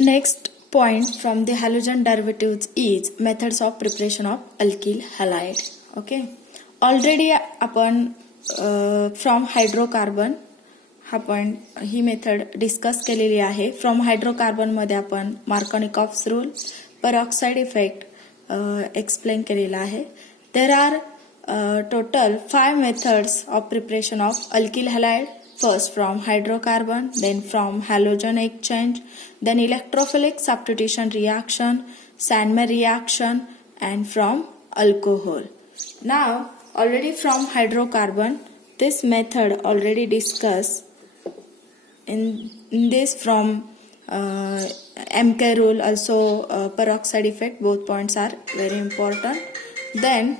Next point from the halogen derivatives is methods of preparation of alkyl halide. Okay, already आपण from hydrocarbon आपण ही method discuss केलेली आहे. From hydrocarbon मध्ये आपण Markovnikov's rule, peroxide effect explain केलेला आहे. There are total 5 methods of preparation of alkyl halide. First from hydrocarbon, then from halogen exchange, then electrophilic substitution reaction, Sandmer reaction, and from alcohol. Now already from hydrocarbon, this method already discussed in this from MK rule, also peroxide effect, both points are very important. Then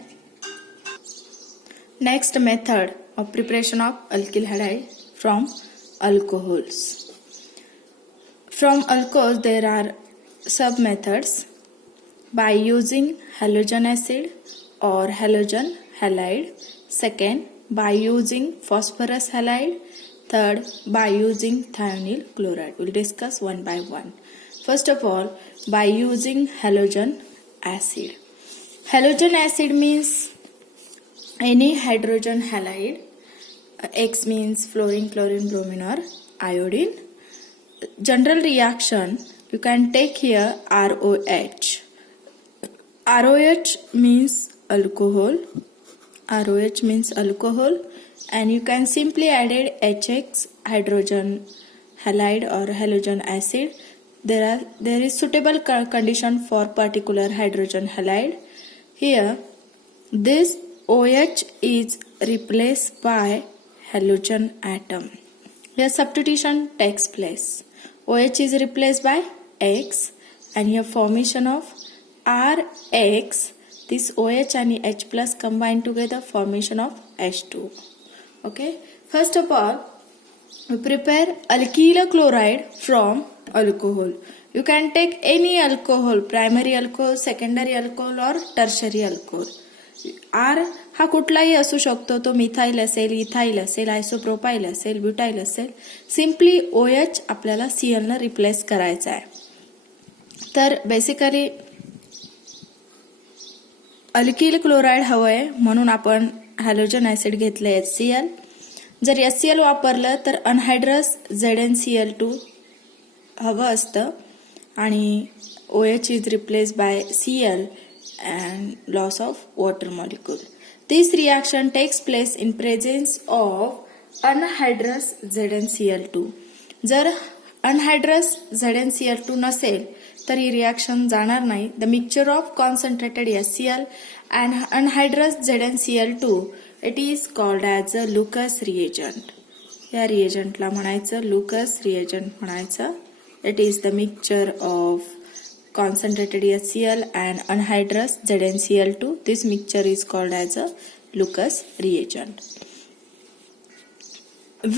next method of preparation of alkyl halide from alcohols. From alcohols there are sub methods by using halogen acid or halogen halide. Second, by using phosphorus halide. Third, by using thionyl chloride. We'll discuss one by one. First of all, by using halogen acid. Halogen acid means any hydrogen halide. X means fluorine, chlorine, bromine or iodine. General reaction, you can take here ROH. ROH means alcohol. ROH means alcohol, and you can simply add HX, hydrogen halide or halogen acid. There is suitable condition for particular hydrogen halide. Here this OH is replaced by halogen atom. Here substitution takes place. OH is replaced by X, and here formation of RX. This OH and H plus combine together, formation of H2. Okay. First of all, we prepare alkyl chloride from alcohol. You can take any alcohol, primary alcohol, secondary alcohol or tertiary alcohol. R हा कुठलाही असू शकतो. तो methyl असेल, ethyl असेल, आयसोप्रोपाइल असेल, butyl असेल. Simply OH आपल्याला Cl ने रिप्लेस करायचा आहे. तर बेसिकली अल्किल क्लोराइड हवंय म्हणून आपण हॅलोजन ऍसिड घेतले HCl. जर HCl वापरलं तर अनहायड्रस ZnCl2 हवं असतं आणि OH is replaced by Cl and loss of water molecule. This reaction takes place in presence of anhydrous ZnCl2. जर anhydrous ZnCl2 नसेल तर ही रिएक्शन जाणार नाही. The mixture of concentrated HCl and anhydrous ZnCl2, it is called as a Lucas reagent. या रिएजंटला म्हणायचं Lucas reagent म्हणायचं. It is the mixture of concentrated HCl and anhydrous ZnCl2. This mixture is called as a Lucas reagent.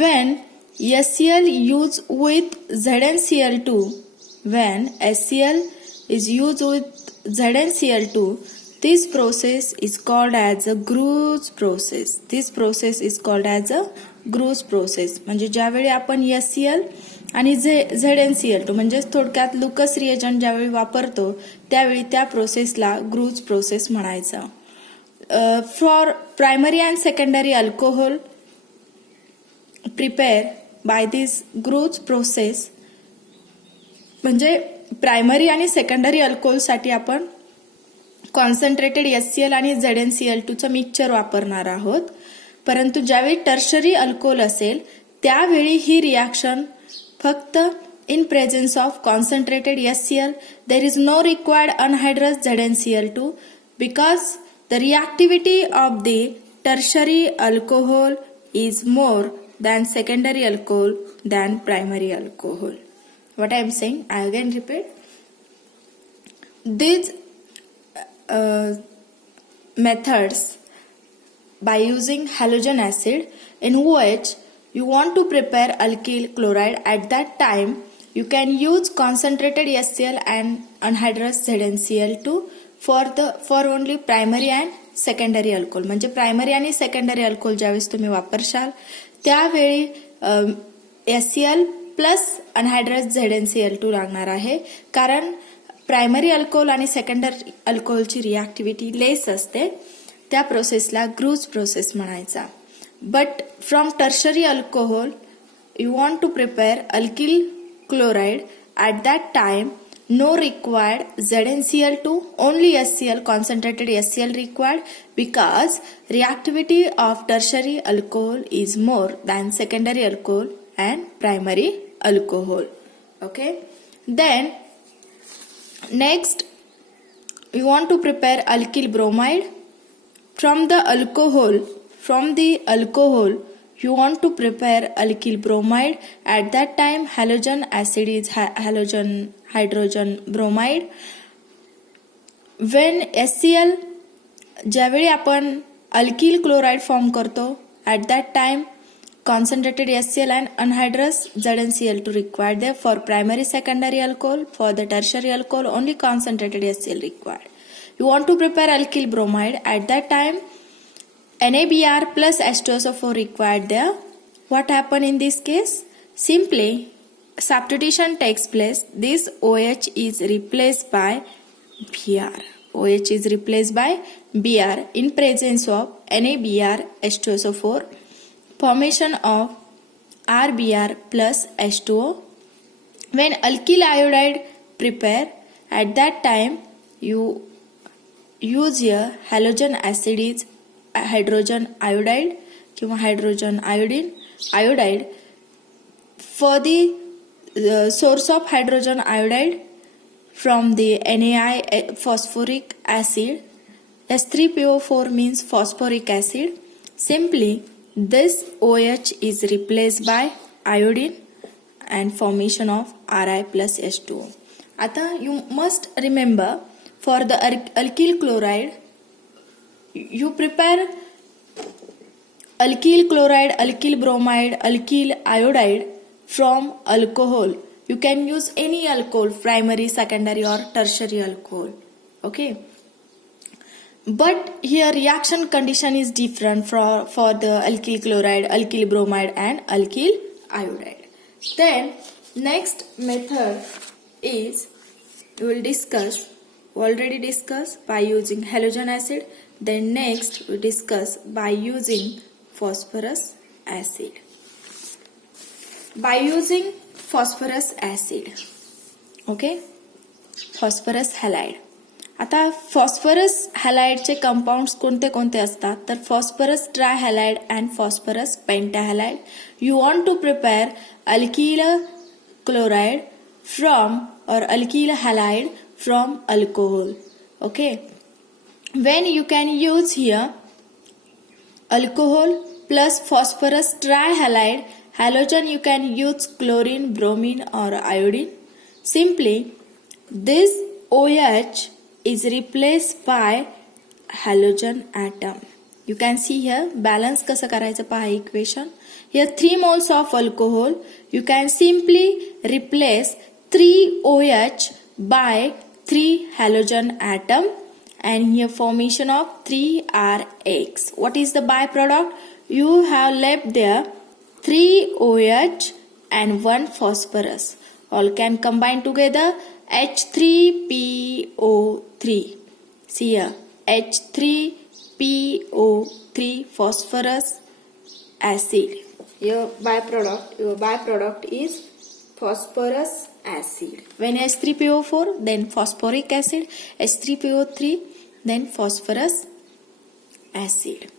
When HCl used with ZnCl2, when HCl is used with ZnCl2, this process is called as a Grusz process. This process is called as a Grusz process. म्हणजे ज्यावेळी आपण HCl आणि ZnCl2 म्हणजे थोडक्यात Lucas reagent ज्यावेळी वापरतो त्यावेळी त्या प्रोसेसला ग्रूज प्रोसेस म्हणायचं. For primary and secondary alcohol prepare by this Groves process. म्हणजे प्रायमरी आणि सेकंडरी अल्कोहोलसाठी आपण कॉन्सन्ट्रेटेड HCl आणि ZnCl2चं मिक्सचर वापरणार आहोत. परंतु ज्यावेळी टर्शरी अल्कोहोल असेल त्यावेळी ही रिएक्शन फक्त in presence of concentrated HCl. There is no required anhydrous ZnCl2 because the reactivity of the tertiary alcohol is more than secondary alcohol than primary alcohol. What I am saying, I again repeat. These methods by using halogen acid in which you want to prepare alkyl chloride, at that time you can use concentrated HCl and anhydrous ZnCl2 for only primary and secondary alcohol. म्हणजे primary आणि secondary alcohol ज्यावेळेस तुम्ही वापरशाल त्यावेळी HCl plus अनहायड्रस ZnCl2 लागणार आहे, कारण primary alcohol आणि secondary अल्कोहोलची रिॲक्टिव्हिटी less असते. त्या प्रोसेसला ग्रूज प्रोसेस म्हणायचा. But from tertiary alcohol you want to prepare alkyl chloride. At that time no required ZnCl2, only HCl, concentrated HCl required, because reactivity of tertiary alcohol is more than secondary alcohol and primary alcohol. Okay, then next we want to prepare alkyl bromide. From the alcohol you want to prepare alkyl bromide. At that time halogen acid is hydrogen bromide. When HCl, ज्यावेळी आपण alkyl chloride form करतो, at that time concentrated HCl and anhydrous ZnCl2 required. There for primary secondary alcohol, for the tertiary alcohol only concentrated HCl required. You want to prepare alkyl bromide. At that time NaBr plus H2SO4 required there. What happened in this case? Simply substitution takes place. This OH is replaced by Br. OH is replaced by Br in presence of NaBr H2SO4. Formation of RBr plus H2O. When alkyl iodide prepare, at that time you use here halogen acid is hydrogen iodide किंवा hydrogen iodide. For the source of hydrogen iodide from the NaI phosphoric acid, H3PO4 means phosphoric acid. Simply this OH is replaced by iodine and formation of Ri plus H2O. आता you must remember, for the alkyl chloride you prepare alkyl chloride, alkyl bromide, alkyl iodide from alcohol. You can use any alcohol, primary, secondary or tertiary alcohol. Okay, but here reaction condition is different for the alkyl chloride, alkyl bromide and alkyl iodide. Then next method is we will discuss, already discussed, by using halogen acid. Then next we discuss by using phosphorus acid. By using phosphorus acid, okay, phosphorus halide. आता phosphorus halide चे compounds कोणते कोणते असतात, तर phosphorus trihalide and phosphorus pentahalide. You want to prepare alkyl chloride from or alkyl halide from alcohol. Okay, when you can use here alcohol plus phosphorus trihalide, halogen you can use chlorine, bromine or iodine. Simply this OH is replaced by halogen atom. You can see here balance कसं करायचं पहा equation. Here 3 moles of alcohol, you can simply replace 3 OH by 3 halogen atom, and here formation of 3RX. What is the byproduct? You have left there 3 OH and 1 phosphorus. All can combine together H3PO3. See here H3PO3 phosphorus acid. Your byproduct is phosphorus acid. When H3PO4, then phosphoric acid, H3PO3, then phosphorus acid.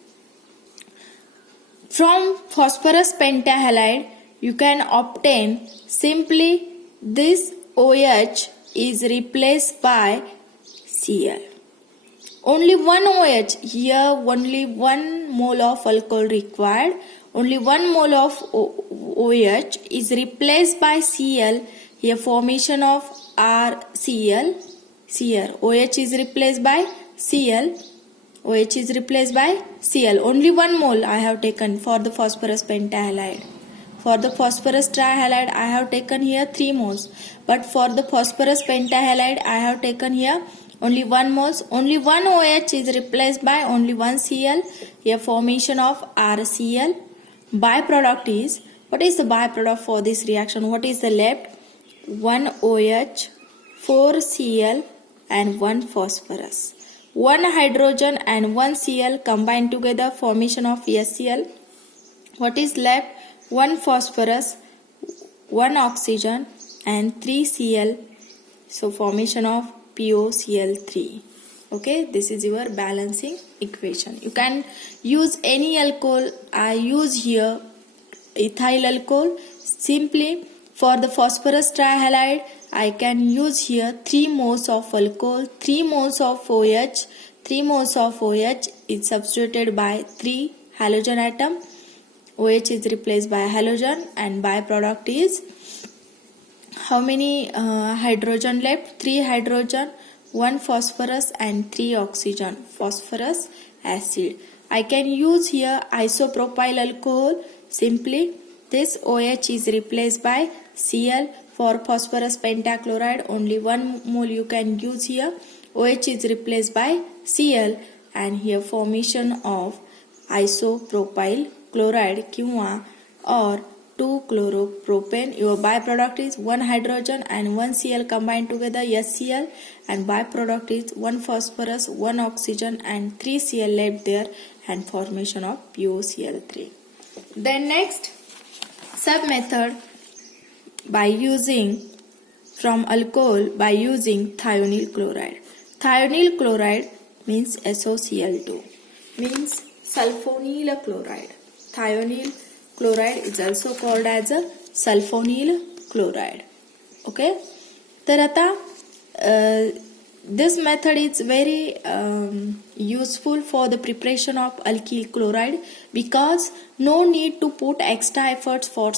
From phosphorus pentahalide, you can obtain simply this OH is replaced by Cl. Only one OH, here only 1 mole of alcohol required. Only 1 mole of OH is replaced by Cl. Here formation of RCl. Here OH is replaced by Cl. OH is replaced by Cl. Only 1 mole I have taken for the phosphorus pentahalide. For the phosphorus trihalide I have taken here 3 moles. But for the phosphorus pentahalide I have taken here only 1 moles. Only 1 OH is replaced by only 1 Cl. Here formation of RCl. Byproduct is What is the byproduct for this reaction? What is the left? 1 OH, 4 Cl and 1 phosphorus. 1 hydrogen and 1 Cl combined together, formation of HCl. What is left? 1 phosphorus, 1 oxygen and 3 Cl. So formation of POCl3. Okay, this is your balancing equation. You can use any alcohol. I use here ethyl alcohol. Simply for the phosphorus trihalide, I can use here 3 moles of alcohol, 3 moles of OH. 3 moles of OH is substituted by 3 halogen atom. OH is replaced by halogen and byproduct is how many hydrogen left? 3 hydrogen, 1 phosphorus and 3 oxygen, phosphorus acid. I can use here isopropyl alcohol. Simply this OH is replaced by Cl. For phosphorus pentachloride, only 1 mole you can use here. OH is replaced by Cl and here formation of isopropyl chloride किंवा or 2-chloropropane. Your byproduct is 1 hydrogen and 1 Cl combined together, HCl, and byproduct is 1 phosphorus, 1 oxygen and 3 Cl left there and formation of POCl3. Then next sub method by using from alcohol by using thionyl chloride. Thionyl chloride means SOCl2 means sulfonyl chloride. Thionyl chloride is also called as a sulfonyl chloride. Okay, तर आता this method is very useful for the preparation of alkyl chloride because no need to put extra efforts for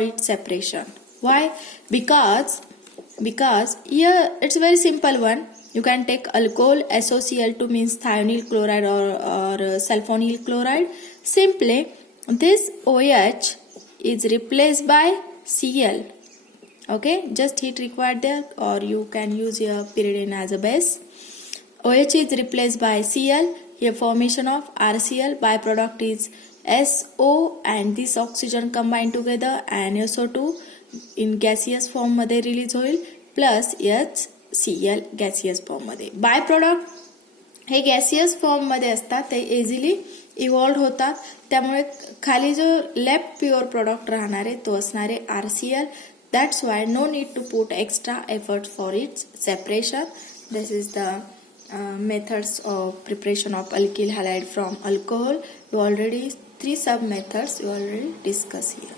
its separation. Why? Because here it's very simple one. You can take alcohol, SOCl2 means thionyl chloride or sulfonyl chloride. Simply this OH is replaced by Cl. Okay, just heat required there, or you can use your pyridine as a base. OH is replaced by Cl. Here formation of RCl. Byproduct is SO and this oxygen combined together and SO2 in gaseous form मध्ये release होईल plus HCl gaseous form मध्ये. By product हे gaseous form मध्ये असतात, ते easily evolve होतात, त्यामुळे खाली जो लेफ्ट प्युअर प्रोडक्ट राहणार आहे तो असणार आहे RCl. That's why no need to put extra effort for its separation. This is the methods of preparation of alkyl halide from alcohol. You already 3 sub methods you already discussed here.